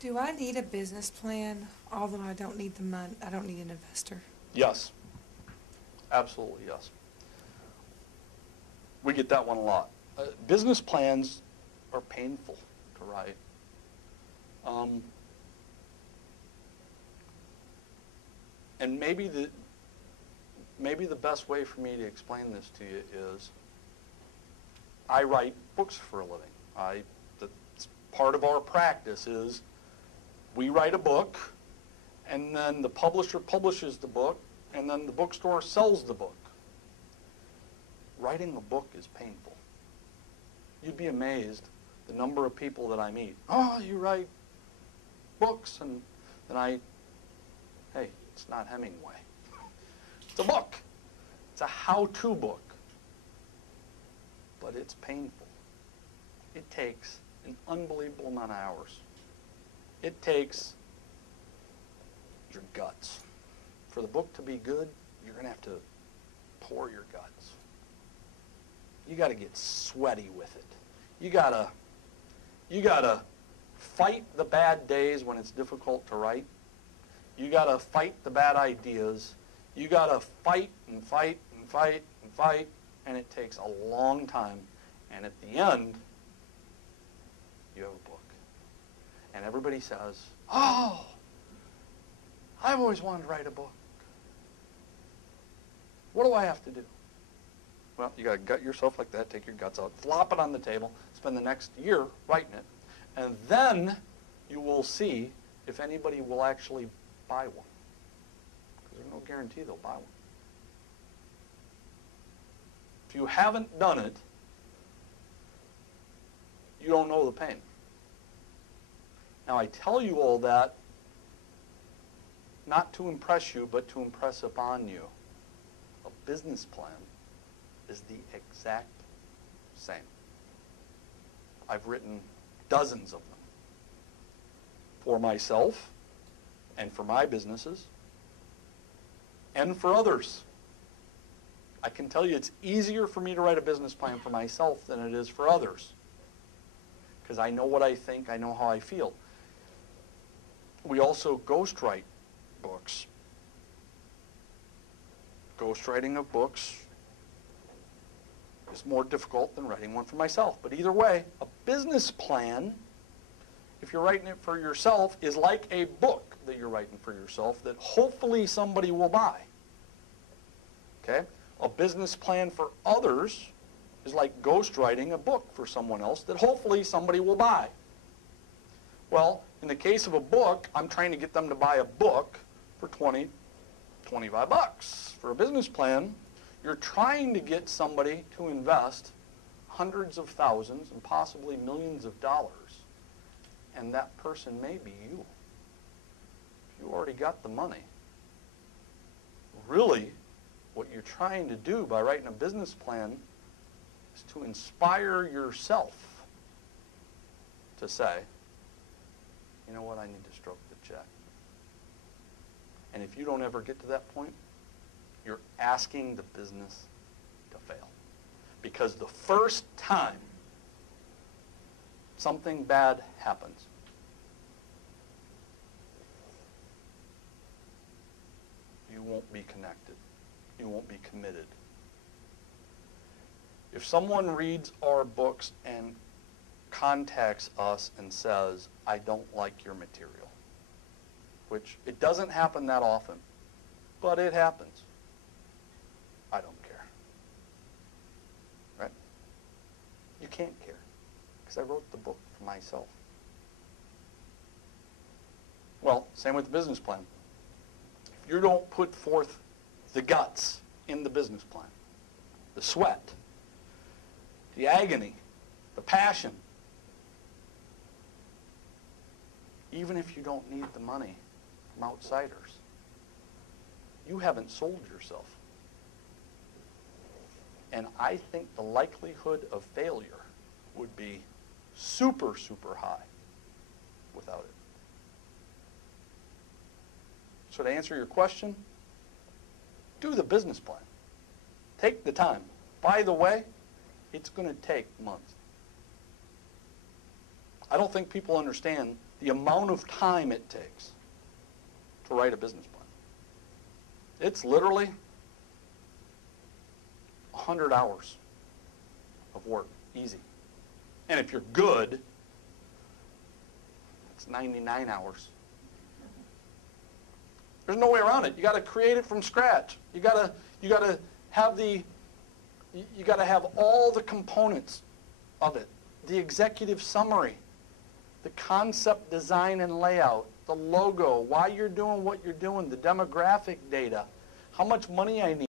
Do I need a business plan, although I don't need the money, I don't need an investor? Yes. Absolutely, yes. We get that one a lot. Business plans are painful to write. And maybe the best way for me to explain this to you is I write books for a living. That's part of our practice is we write a book, and then the publisher publishes the book, and then the bookstore sells the book. Writing a book is painful. You'd be amazed the number of people that I meet. Oh, you write books, and then hey, it's not Hemingway. It's a book. It's a how-to book. But it's painful. It takes an unbelievable amount of hours. It takes your guts. For the book to be good, you're going to have to pour your guts. You got to get sweaty with it. You got to fight the bad days when it's difficult to write. You got to fight the bad ideas. You got to fight and fight and fight and fight, and it takes a long time. And at the end, you have a book. And everybody says, oh, I've always wanted to write a book. What do I have to do? Well, you got to gut yourself like that, take your guts out, flop it on the table, spend the next year writing it, and then you will see if anybody will actually buy one. Because there's no guarantee they'll buy one. If you haven't done it, you don't know the pain. Now, I tell you all that not to impress you, but to impress upon you. A business plan is the exact same. I've written dozens of them for myself and for my businesses and for others. I can tell you it's easier for me to write a business plan for myself than it is for others because I know what I think, I know how I feel. We also ghostwrite books. Ghostwriting of books is more difficult than writing one for myself. But either way, a business plan, if you're writing it for yourself, is like a book that you're writing for yourself that hopefully somebody will buy. Okay? A business plan for others is like ghostwriting a book for someone else that hopefully somebody will buy. Well, in the case of a book, I'm trying to get them to buy a book for $20, $25. For a business plan, you're trying to get somebody to invest hundreds of thousands and possibly millions of dollars. And that person may be you. If you already got the money. Really, what you're trying to do by writing a business plan is to inspire yourself to say, you know what, I need to stroke the check. And if you don't ever get to that point, you're asking the business to fail. Because the first time something bad happens, you won't be connected. You won't be committed. If someone reads our books and contacts us and says, I don't like your material, which it doesn't happen that often, but it happens, I don't care. Right? You can't care, because I wrote the book for myself. Well, same with the business plan. If you don't put forth the guts in the business plan, the sweat, the agony, the passion, even if you don't need the money from outsiders, you haven't sold yourself. And I think the likelihood of failure would be super, super high without it. So to answer your question, do the business plan. Take the time. By the way, it's going to take months. I don't think people understand the amount of time it takes to write a business plan. It's literally 100 hours of work, easy. And if you're good, it's 99 hours. There's no way around it. You got to create it from scratch. You got to have all the components of it. The executive summary, the concept design and layout, the logo, why you're doing what you're doing, the demographic data, how much money I need.